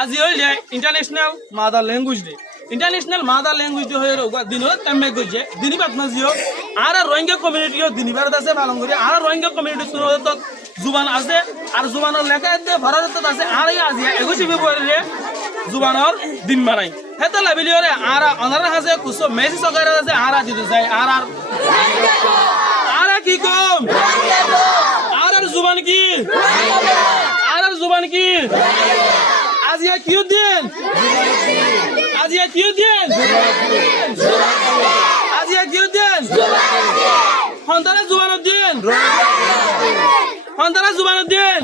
আজি হইলে international mother language day. International mother language day হয়ে দিন তেমে গেছে দিনী বাত মাঝিও আর রোহিঙ্গা কমিউনিটিও দিনীবার আছে পালন করি আর রোহিঙ্গা কমিউনিটি তো জুবান আছে আর জুবানের লেখা ভারত আছে আর আজি 21 ফেব্রুয়ারি জুবানের দিন মানাই হেতে লাবিলিওরে আর অনারা আছে কুছ মেসি সরকার আছে আর দিতে চাই আর কি কম আর জুবান কি আর জুবান কি আজিয়া কিউ দিন আজিয়া কিউ দিন আজিয়া কিউ দিন হন্তারা জুবানের দিন হন্তারা জুবানের দিন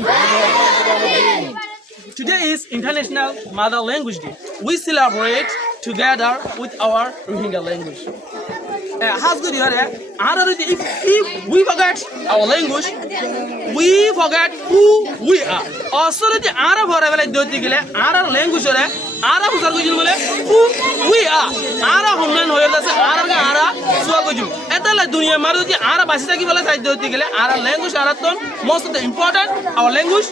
Today is International Mother Language Day. We celebrate together with our Rohingya language. If we forget our language, we forget who we are. Also, the Arab Arab language, Arab who we are. Arab homeland Arab Swagoju. Etala Dunia Maruti Arab Asaki Arab language, most of the important our language.